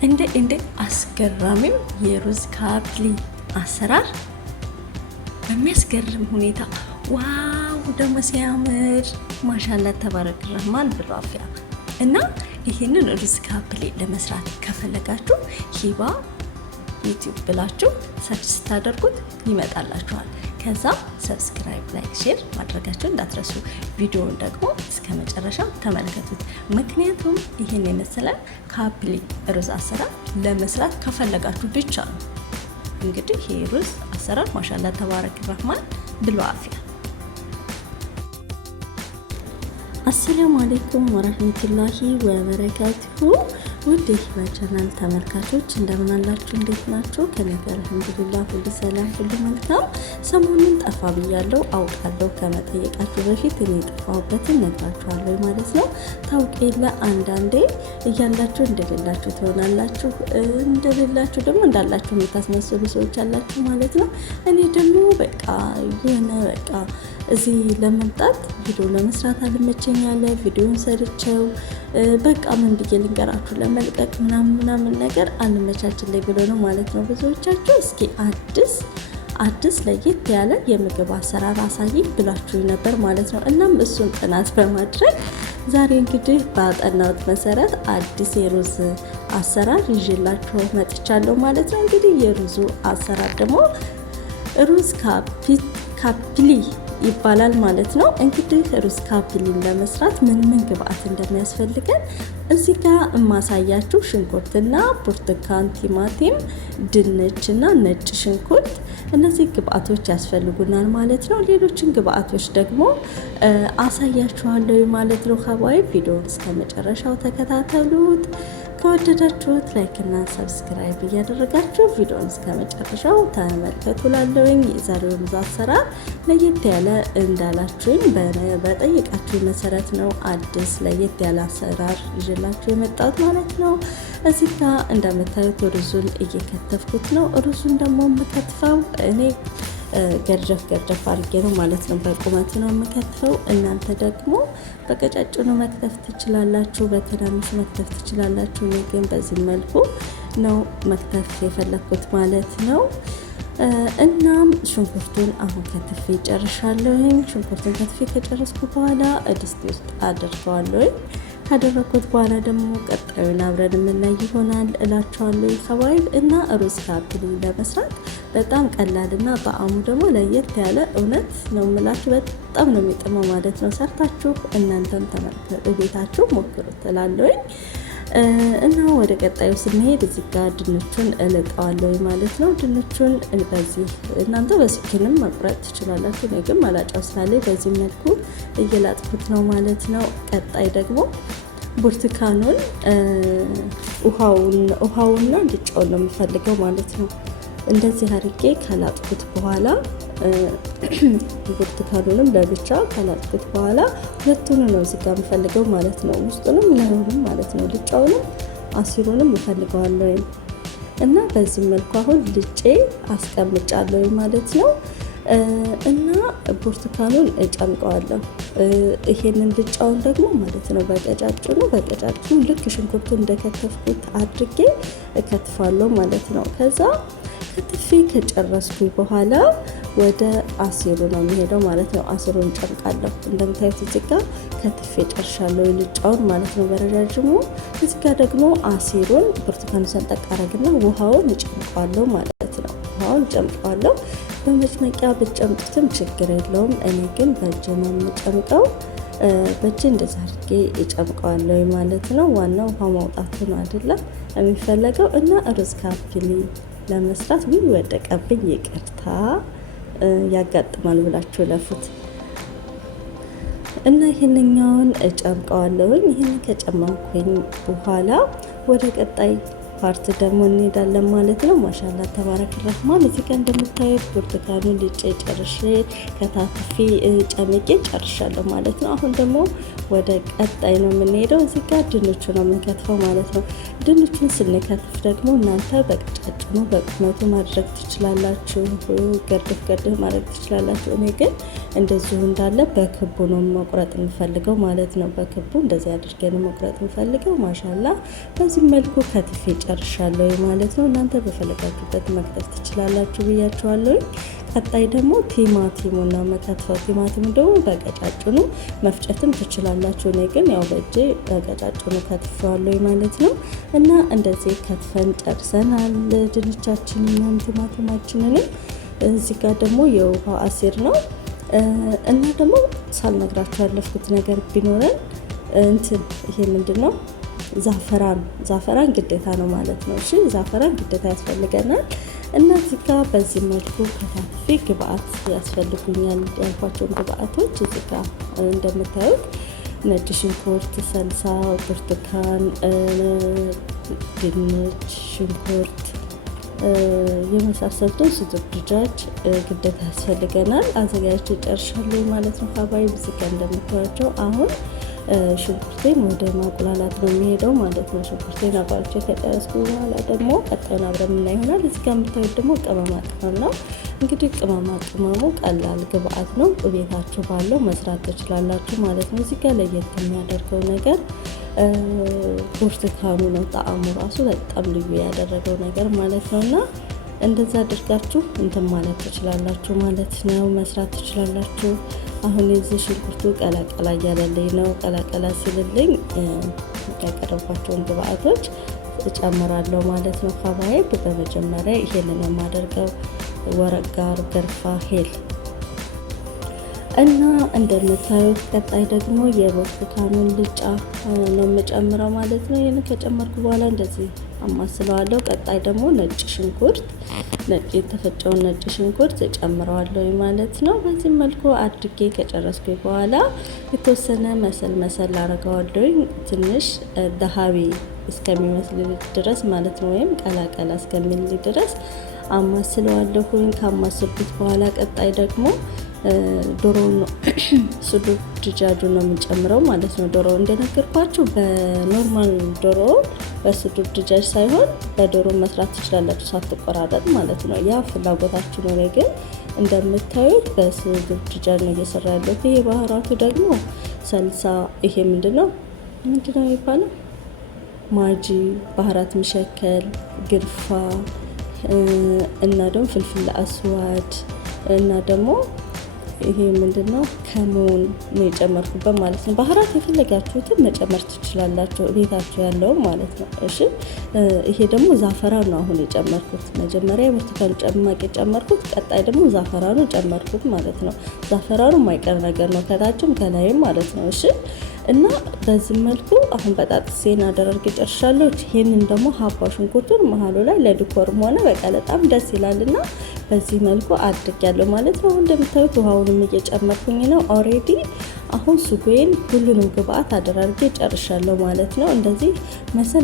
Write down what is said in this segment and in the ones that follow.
እንደ አስገራሚው የሩዝ ካፕሊ አሰራር በሚያስገርም ሁኔታ ዋው ደግሞ ሲያምር ማሻላ ተባረክ ረህማን ብሎ አፍያ እና ይህንን ሩዝ ካፕሊ ለመስራት ከፈለጋችሁ ሂባ ዩቲዩብ ብላችሁ ሰርች ስታደርጉት ይመጣላችኋል። ከዛ ሰብስክራይብ፣ ላይክ፣ ሼር ማድረጋችሁን እንዳትረሱ። ቪዲዮውን ደግሞ እስከ መጨረሻው ተመልከቱት። ምክንያቱም ይህን የመሰለ ካፕሊ ሩዝ አሰራር ለመስራት ከፈለጋችሁ ብቻ ነው። እንግዲህ ይህ ሩዝ አሰራር ማሻላ ተባረክ ረህማን ብሎ አፍያ። አሰላሙ አለይኩም ወራህመቱላሂ ወበረካቱሁ። ውድ የሂባ ቻናል ተመልካቾች እንደምን አላችሁ? እንዴት ናችሁ? ከኔ ጋር አልሐምዱሊላህ ሁሉ ሰላም፣ ሁሉ መልካም። ሰሞኑን ጠፋ ብያለሁ አውቃለሁ። ከመጠየቃችሁ በፊት እኔ ጠፋሁበትን ነግራችኋለሁ ማለት ነው። ታውቅ የለ አንዳንዴ እያላችሁ እንደሌላችሁ ትሆናላችሁ፣ እንደሌላችሁ ደግሞ እንዳላችሁ የምታስመስሉ ሰዎች አላችሁ ማለት ነው። እኔ ደግሞ በቃ የሆነ በቃ እዚህ ለመምጣት ቪዲዮ ለመስራት አልመቸኛለ። ቪዲዮን ሰርቸው በቃ ምን ብዬ ልንገራችሁ ለመልቀቅ ምናምን ነገር አልመቻችልኝ ብሎ ነው ማለት ነው። ብዙዎቻችሁ እስኪ አዲስ ለየት ያለ የምግብ አሰራር አሳይ ብላችሁ ነበር ማለት ነው። እናም እሱን ጥናት በማድረግ ዛሬ እንግዲህ ባጠናሁት መሰረት አዲስ የሩዝ አሰራር ይዤላችሁ መጥቻለሁ ማለት ነው። እንግዲህ የሩዙ አሰራር ደግሞ ሩዝ ካፕሊ ይባላል ማለት ነው። እንግዲህ ሩዝ ካፕሊን ለመስራት ምን ግብአት እንደሚያስፈልገን እዚህ ጋር የማሳያችሁ ሽንኩርትና ብርቱካን፣ ቲማቲም፣ ድንችና ነጭ ሽንኩርት እነዚህ ግብአቶች ያስፈልጉናል ማለት ነው። ሌሎችን ግብአቶች ደግሞ አሳያችኋለሁ ማለት ነው። ሀባይ ቪዲዮውን እስከ መጨረሻው ተከታተሉት። ከወደዳችሁት ላይክ እና ሰብስክራይብ እያደረጋችሁ ቪዲዮውን እስከ መጨረሻው ተመልከቱ። ላለውኝ የዛሬው ሩዝ አሰራር ለየት ያለ እንዳላችሁኝ በጠየቃችሁ መሰረት ነው አዲስ ለየት ያለ አሰራር ይዤላችሁ የመጣሁት ማለት ነው። እዚህ ጋር እንደምታዩት ሩዙን እየከተፍኩት ነው። ሩዙን ደግሞ የምከትፈው እኔ ገርጀፍ አድርጌ ነው ማለት ነው። በቁመት ነው የምከትፈው። እናንተ ደግሞ በቀጫጭኑ መክተፍ ትችላላችሁ፣ በትናንሹ መክተፍ ትችላላችሁ። እኔ ግን በዚህ መልኩ ነው መክተፍ የፈለኩት ማለት ነው። እናም ሽንኩርቱን አሁን ከትፌ ጨርሻለሁኝ። ሽንኩርቱን ከትፌ ከጨረስኩ በኋላ ድስት ውስጥ አደርገዋለሁኝ። ካደረኩት በኋላ ደግሞ ቀጣዩን አብረን የምናይ ይሆናል እላችኋለሁ ከባይብ እና ሩዝ ካፕሊ ለመስራት በጣም ቀላልና ጣዕሙ ደግሞ ለየት ያለ እውነት ነው የምላችሁ በጣም ነው የሚጥመው ማለት ነው። ሰርታችሁ እናንተም ተመልከቱ፣ ቤታችሁ ሞክሩት እላለሁኝ። እና ወደ ቀጣዩ ስንሄድ እዚህ ጋር ድንቹን እልጠዋለሁ ማለት ነው። ድንቹን በዚህ እናንተ በስኪንም መቁረጥ ትችላላችሁ። እኔ ግን መላጫው ስላለኝ በዚህ መልኩ እየላጥኩት ነው ማለት ነው። ቀጣይ ደግሞ ብርቱካኑን ውሃውና ልጫውን ነው የምፈልገው ማለት ነው። እንደዚህ አድርጌ ከላጥኩት በኋላ ብርቱካኑንም ለብቻ ከላጥኩት በኋላ ሁለቱን ነው እዚህ ጋር የምፈልገው ማለት ነው። ውስጡንም ላዩንም ማለት ነው። ልጫውንም አሲሩንም እፈልገዋለሁ እና በዚህ መልኩ አሁን ልጬ አስቀምጫለሁ ማለት ነው። እና ብርቱካኑን እጨምቀዋለሁ። ይሄንን ልጫውን ደግሞ ማለት ነው በቀጫጭኑ ልክ ሽንኩርቱ እንደከተፍኩት አድርጌ እከትፋለሁ ማለት ነው። ከዛ ከትፌ ከጨረስኩ በኋላ ወደ አሲሩ ነው የሚሄደው ማለት ነው። አሲሩን ጨምቃለሁ። እንደምታዩት እዚህ ጋር ከትፌ ጨርሻለሁ ልጫውን ማለት ነው በረጃጅሙ። እዚህ ጋር ደግሞ አሲሩን ብርቱካኑ ሰንጠቅ አረግና ውሃውን እጨምቀዋለሁ ማለት ነው። ውሃውን ጨምቀዋለሁ። በመጭመቂያ ብጨምቁትም ችግር የለውም። እኔ ግን በእጅ ነው የምጨምቀው። በእጅ እንደዛ አድርጌ እጨምቀዋለሁ ማለት ነው። ዋናው ውሃ ማውጣቱ ነው አይደለም የሚፈለገው። እና ሩዝ ካፕሊ ለመስራት ወደቀብኝ ይቅርታ ያጋጥማል ብላችሁ ለፉት እና ይህንኛውን እጨምቀዋለሁኝ። ይህን ከጨመምኩኝ በኋላ ወደ ቀጣይ ፓርት ደግሞ እንሄዳለን ማለት ነው። ማሻላ ተባረክ ረህማን። እዚህ ጋር እንደምታዩት ብርቱካኑን ልጬ ጨርሼ ከታትፊ ጨምቄ ጨርሻለሁ ማለት ነው። አሁን ደግሞ ወደ ቀጣይ ነው የምንሄደው። እዚህ ጋር ድንቹ ነው የምንከትፈው ማለት ነው። ድንቹን ስንከትፍ ደግሞ እናንተ በቀጫጭኑ በቁመቱ ማድረግ ትችላላችሁ፣ ገርድፍ ማድረግ ትችላላችሁ። እኔ ግን እንደዚሁ እንዳለ በክቡ ነው መቁረጥ የምፈልገው ማለት ነው። በክቡ እንደዚህ አድርገን መቁረጥ የምፈልገው ማሻላ። በዚህ መልኩ ከትፌ ጨርሻለሁ ማለት ነው። እናንተ በፈለጋችሁበት መክተፍ ትችላላችሁ ብያችኋለሁ። ቀጣይ ደግሞ ቲማቲሙን ነው መከትፈው። ቲማቲሙ ደግሞ በቀጫጭኑ መፍጨትም ትችላላችሁ። እኔ ግን ያው በእጄ በቀጫጭኑ ከትፈዋለሁ ማለት ነው። እና እንደዚህ ከትፈን ጨርሰናል ድንቻችንንም ቲማቲማችንንም። እዚህ ጋር ደግሞ የውሃ አሲር ነው። እና ደግሞ ሳልነግራችሁ ያለፍኩት ነገር ቢኖረን ይሄ ምንድን ነው? ዛፈራን ግዴታ ነው ማለት ነው። እሺ ዛፈራን ግዴታ ያስፈልገናል። እና እዚህ ጋር በዚህ መልኩ ከታትፌ ግብአት ያስፈልጉኛል ያልኳቸውን ግብአቶች እዚህ ጋር እንደምታዩት ነጭ ሽንኩርት፣ ሰልሳ፣ ብርቱካን፣ ድንች፣ ሽንኩርት የመሳሰሉትን ስጥብጃጅ ግዴታ ያስፈልገናል። አዘጋጅቼ ጨርሻለሁ ማለት ነው። ሀባይ እዚህ ጋር እንደምታዩቸው አሁን ሽንኩርቴን ወደ ማቁላላት ነው የሚሄደው ማለት ነው። ሽንኩርቴን አቋልቼ ከጨረስኩ በኋላ ደግሞ ቀጣዩን አብረን የምናይ ይሆናል። እዚህ ጋር የምታዩት ደግሞ ቅመማ ቅመም ነው። እንግዲህ ቅመማ ቅመሙ ቀላል ግብአት ነው። ቤታችሁ ባለው መስራት ትችላላችሁ ማለት ነው። እዚህ ጋር ለየት የሚያደርገው ነገር ብርቱካኑ ነው። ጣዕሙ ራሱ በጣም ልዩ ያደረገው ነገር ማለት ነው። እና እንደዛ አድርጋችሁ ማለት ትችላላችሁ ማለት ነው። መስራት ትችላላችሁ። አሁን የዚህ ሽንኩርቱ ቀላቀላ እያለልኝ ነው። ቀላቀላ ሲልልኝ ያቀረብኳቸውን ግብአቶች እጨምራለሁ ማለት ነው። ከባይብ በመጀመሪያ ይሄንን የማደርገው ወረቅ ጋር ገርፋ ሄል እና እንደምታዩት ቀጣይ ደግሞ የብርቱካኑን ልጫ ነው የምጨምረው ማለት ነው። ይህን ከጨመርኩ በኋላ እንደዚህ አማስለዋለሁ። ቀጣይ ደግሞ የተፈጨውን ነጭ ሽንኩርት እጨምረዋለሁ ማለት ነው። በዚህ መልኩ አድርጌ ከጨረስኩ በኋላ የተወሰነ መሰል አረገዋለሁ ትንሽ ደሃቢ እስከሚመስል ድረስ ማለት ነው። ወይም ቀላቀላ እስከሚል ድረስ አማስለዋለሁ። ካማስልኩት በኋላ ቀጣይ ደግሞ ዶሮ ሱዱር ድጃጁ ነው የምንጨምረው ማለት ነው። ዶሮ እንደነገርኳችሁ በኖርማል ዶሮ በሱዱር ድጃጅ ሳይሆን በዶሮ መስራት ትችላላችሁ ሳትቆራረጥ ማለት ነው። ያ ፍላጎታችሁ ነው። ግን እንደምታዩት በሱዱር ድጃጅ ነው እየሰራ ያለሁት። ይሄ ባህራቱ ደግሞ ሰልሳ፣ ይሄ ምንድነው የሚባለው? ማጂ፣ ባህራት መሸከል፣ ግርፋ እና ደግሞ ፍልፍል አስዋድ እና ደግሞ ይሄ ምንድነው ከሙን ነው የጨመርኩበት ማለት ነው። ባህራት የፈለጋችሁትን መጨመር ትችላላችሁ ቤታችሁ ያለው ማለት ነው። እሺ ይሄ ደግሞ ዛፈራን ነው አሁን የጨመርኩት። መጀመሪያ የብርቱካን ጭማቂ ጨመርኩት፣ ቀጣይ ደግሞ ዛፈራኑ ጨመርኩት ማለት ነው። ዛፈራኑ የማይቀር ነገር ነው ከታችም ከላይም ማለት ነው። እሺ እና በዚህ መልኩ አሁን በጣጥሴን አደረግ ጨርሻለሁ። ይሄንን ደግሞ ሀባ ሽንኩርቱን መሀሉ ላይ ለዲኮርም ሆነ በቃ በጣም ደስ ይላልና በዚህ መልኩ አድርጌያለሁ ማለት ነው። እንደምታዩት ውሃውንም እየጨመርኩኝ ነው ኦሬዲ። አሁን ሱጎዬን ሁሉንም ግብአት አደራርጌ ጨርሻለሁ ማለት ነው። እንደዚህ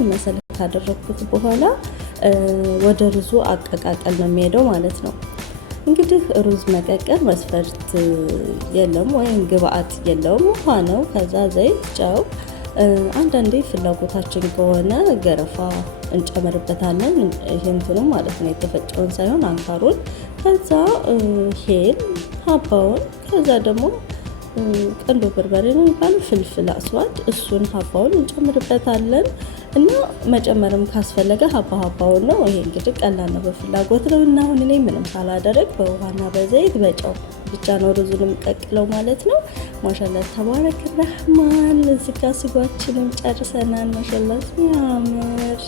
መሰል ካደረግኩት በኋላ ወደ ሩዙ አቀቃቀል ነው የሚሄደው ማለት ነው። እንግዲህ ሩዝ መቀቀል መስፈርት የለም ወይም ግብአት የለውም። ውሃ ነው፣ ከዛ ዘይት፣ ጨው፣ አንዳንዴ ፍላጎታችን ከሆነ ገረፋ እንጨምርበታለን። ይሄንቱንም ማለት ነው የተፈጨውን ሳይሆን አንካሩን፣ ከዛ ሄል ሀባውን፣ ከዛ ደግሞ ቀንዶ በርበሬ ነው የሚባለው ፍልፍል አስዋድ፣ እሱን ሀባውን እንጨምርበታለን። እና መጨመርም ካስፈለገ ሀባውን ነው። ይሄ እንግዲህ ቀላል ነው፣ በፍላጎት ነው። እና አሁን እኔ ምንም ሳላደረግ በውሃና በዘይት በጨው ብቻ ነው ሩዙንም ቀቅለው ማለት ነው። ማሻላ ተባረክ ረህማን። እዚህ ጋር ስጓችንም ጨርሰናል። ማሻላ ሲያምር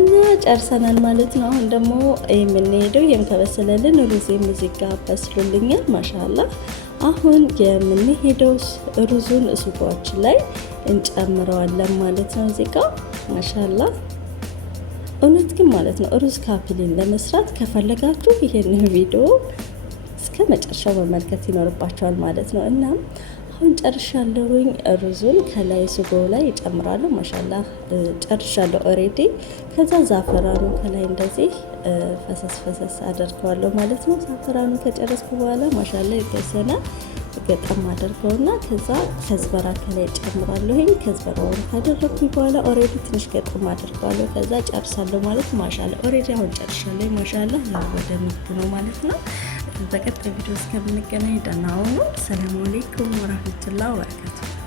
እና ጨርሰናል ማለት ነው። አሁን ደግሞ የምንሄደው ይሄም ከበሰለልን ሩዜም እዚህ ጋር በስሎልኛል። ማሻላ አሁን የምንሄደው ሩዙን ስጓችን ላይ እንጨምረዋለን ማለት ነው። እዚህ ጋር ማሻላ እውነት ግን ማለት ነው ሩዝ ካፕሊን ለመስራት ከፈለጋችሁ ይሄንን ቪዲዮ እስከ መጨረሻው መመልከት ይኖርባቸዋል ማለት ነው። እና አሁን ጨርሻለሁኝ። ሩዙን ከላይ ስጎ ላይ ይጨምራለሁ። ማሻላ ጨርሻለሁ ኦሬዲ። ከዛ ዛፈራኑ ከላይ እንደዚህ ፈሰስ አደርገዋለሁ ማለት ነው። ዛፈራኑ ከጨረስኩ በኋላ ማሻላ የተወሰነ ገጠም አደርገውና ከዛ ከዝበራ ከላይ ጨምራለሁኝ። ከዝበራውን ካደረኩኝ በኋላ ኦሬዲ ትንሽ ገጠም አደርገዋለሁ። ከዛ ጨርሳለሁ ማለት ማሻላ ኦሬዲ አሁን ጨርሻለሁ። ማሻላ ወደ ምግቡ ነው ማለት ነው። በቀጣይ ቪዲዮ እስከምንገናኝ ደህና ሁኑ። ሰላም አለይኩም ወራህመቱላሂ ወበረካቱ።